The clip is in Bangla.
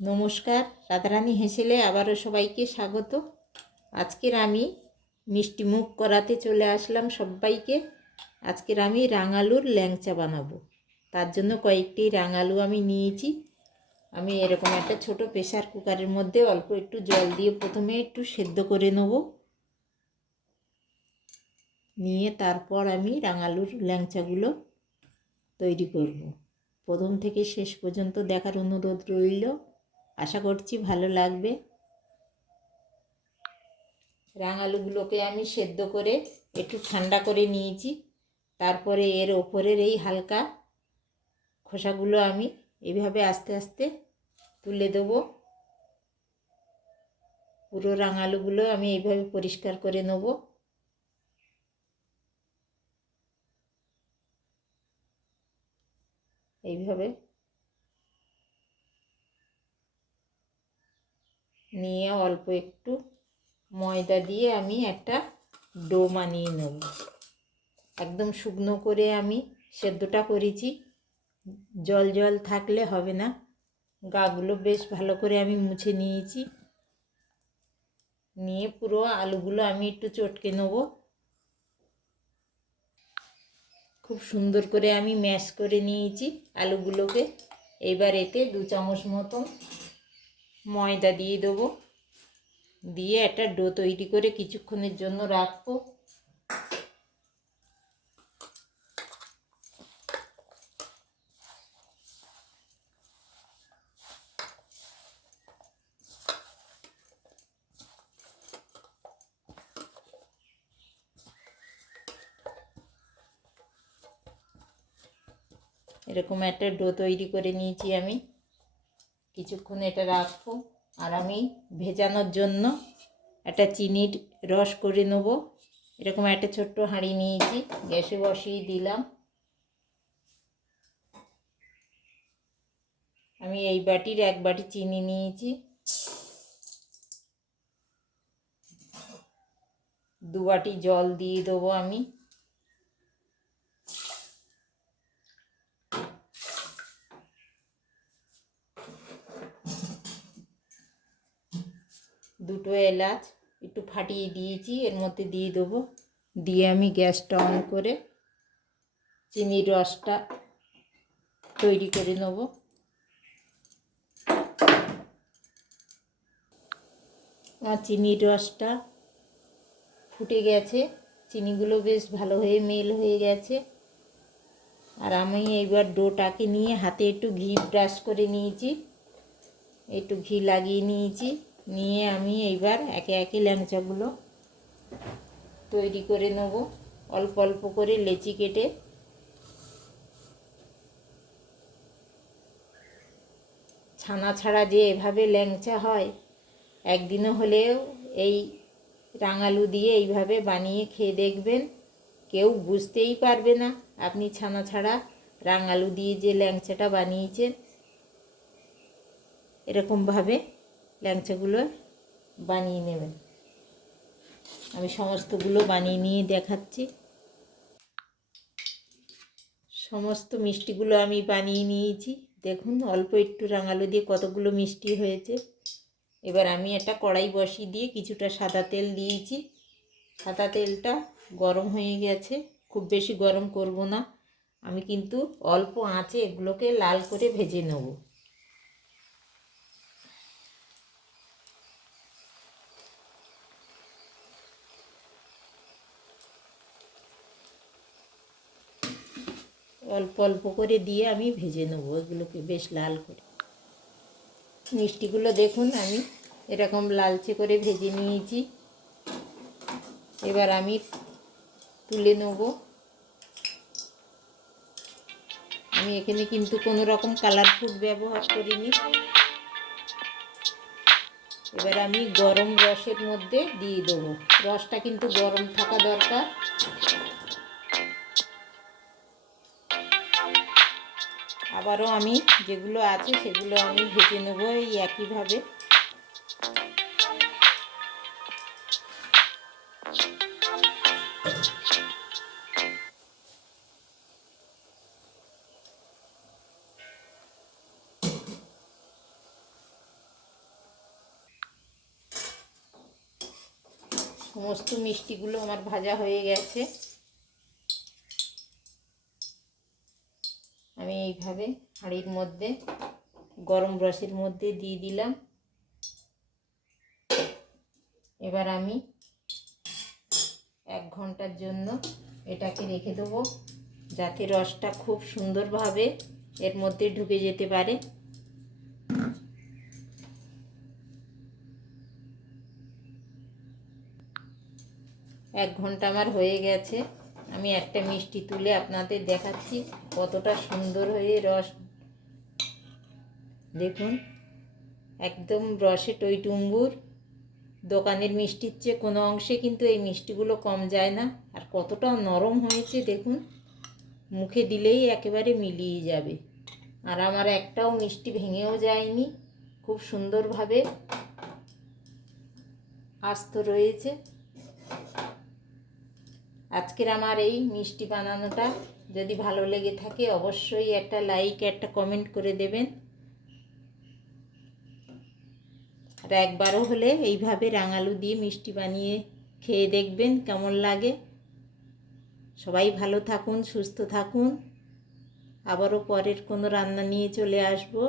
নমস্কার, রাধারানী হেসেলে আবারও সবাইকে স্বাগত। আজকের আমি মিষ্টি মুখ করাতে চলে আসলাম সবাইকে। আজকের আমি রাঙালুর ল্যাংচা বানাবো। তার জন্য কয়েকটি রাঙালু আমি নিয়েছি। আমি এরকম একটা ছোট প্রেসার কুকারের মধ্যে অল্প একটু জল দিয়ে প্রথমে একটু সেদ্ধ করে নেব। নিয়ে তারপর আমি রাঙালুর ল্যাংচাগুলো তৈরি করব। প্রথম থেকে শেষ পর্যন্ত দেখার অনুরোধ রইল। আশা করছি ভালো লাগবে। রাঙালুগুলোকে আমি সেদ্ধ করে একটু ঠান্ডা করে নিয়েছি। তারপরে এর ওপরের এই হালকা খোসাগুলো আমি এইভাবে আস্তে আস্তে তুলে দেবো। পুরো রাঙালুগুলো আমি এইভাবে পরিষ্কার করে নেব। এইভাবে নিয়ে অল্প একটু ময়দা দিয়ে আমি একটা ডো বানিয়ে নেব। একদম শুকনো করে আমি সেদ্ধটা করেছি, জল জল থাকলে হবে না। গাগুলো বেশ ভালো করে আমি মুছে নিয়েছি। নিয়ে পুরো আলুগুলো আমি একটু চটকে নেব। খুব সুন্দর করে আমি ম্যাশ করে নিয়েছি আলুগুলোকে। এবার এতে 2 চামচ মতন ময়দা দিয়ে দেবো। দিয়ে একটা ডো তৈরি করে কিছুক্ষণের জন্য রাখবো। এরকম একটা ডো তৈরি করে নিয়েছি আমি। কিছুক্ষণ এটা রাখবো। আর আমি ভেজানোর জন্য একটা চিনির রস করে নেব। এরকম একটা ছোট্ট হাঁড়ি নিয়েছি, গ্যাসে বসিয়ে দিলাম। আমি এই বাটির 1 বাটি চিনি নিয়েছি। 2 বাটি জল দিয়ে দেবো আমি। দুটো এলাচ একটু ফাটিয়ে দিয়েছি, এর মধ্যে দিয়ে দেবো। দিয়ে আমি গ্যাসটা অন করে চিনির রসটা তৈরি করে নেব। আর চিনির রসটা ফুটে গেছে, চিনিগুলো বেশ ভালো হয়ে মেল হয়ে গেছে। আর আমি এইবার ডোটাকে নিয়ে হাতে একটু ঘি ব্রাশ করে নিয়েছি, একটু ঘি লাগিয়ে নিয়েছি। নিয়ে আমি এইবার একে একে ল্যাংচাগুলো তৈরি করে নেব। অল্প অল্প করে লেচি কেটে ছানা ছাড়া যে এভাবে ল্যাংচা হয়, একদিনও হলেও এই রাঙালু দিয়ে এইভাবে বানিয়ে খেয়ে দেখবেন। কেউ বুঝতেই পারবে না আপনি ছানা ছাড়া রাঙালু দিয়ে যে ল্যাংচাটা বানিয়েছেন। এরকমভাবে ল্যাংচাগুলো বানিয়ে নেবেন। আমি সমস্তগুলো বানিয়ে নিয়ে দেখাচ্ছি। সমস্ত মিষ্টিগুলো আমি বানিয়ে নিয়েছি। দেখুন অল্প একটু রাঙালু দিয়ে কতগুলো মিষ্টি হয়েছে। এবার আমি একটা কড়াই বসিয়ে দিয়ে কিছুটা সাদা তেল দিয়েছি। সাদা তেলটা গরম হয়ে গেছে, খুব বেশি গরম করব না। আমি কিন্তু অল্প আঁচে এগুলোকে লাল করে ভেজে নেব। অল্প অল্প করে দিয়ে আমি ভেজে নেব এগুলোকে বেশ লাল করে। মিষ্টিগুলো দেখুন আমি এরকম লালচে করে ভেজে নিয়েছি। এবার আমি তুলে নেব। আমি এখানে কিন্তু কোনো রকম কালার ফুড ব্যবহার করিনি। এবার আমি গরম রসের মধ্যে দিয়ে দেবো। রসটা কিন্তু গরম থাকা দরকার। আবারও আমি যেগুলো আছে সেগুলো আমি ভেজে নেবো এই একইভাবে। সমস্ত মিষ্টিগুলো আমার ভাজা হয়ে গেছে। আমি এইভাবে হাঁড়ির মধ্যে গরম রসের মধ্যে দিয়ে দিলাম। এবার আমি 1 ঘন্টার জন্য এটাকে রেখে দেবো, যাতে রসটা খুব সুন্দরভাবে এর মধ্যে ঢুকে যেতে পারে। 1 ঘন্টা আমার হয়ে গেছে। আমি একটা মিষ্টি তুলে আপনাদের দেখাচ্ছি কতটা সুন্দর হয়ে রস, দেখুন একদম রসে টইটুম্বুর। দোকানের মিষ্টির চেয়ে কোনো অংশে কিন্তু এই মিষ্টিগুলো কম যায় না। আর কতটা নরম হয়েছে দেখুন, মুখে দিলেই একেবারে মিলিয়ে যাবে। আর আমার একটাও মিষ্টি ভেঙেও যায়নি, খুব সুন্দরভাবে আস্ত রয়েছে। আজকের আমার এই মিষ্টি বানানোটা যদি ভালো লেগে থাকে অবশ্যই একটা লাইক, একটা কমেন্ট করে দেবেন। আর একবারও হলে এইভাবে রাঙালু দিয়ে মিষ্টি বানিয়ে খেয়ে দেখবেন কেমন লাগে। সবাই ভালো থাকুন, সুস্থ থাকুন। আবারও পরের কোনো রান্না নিয়ে চলে আসবো।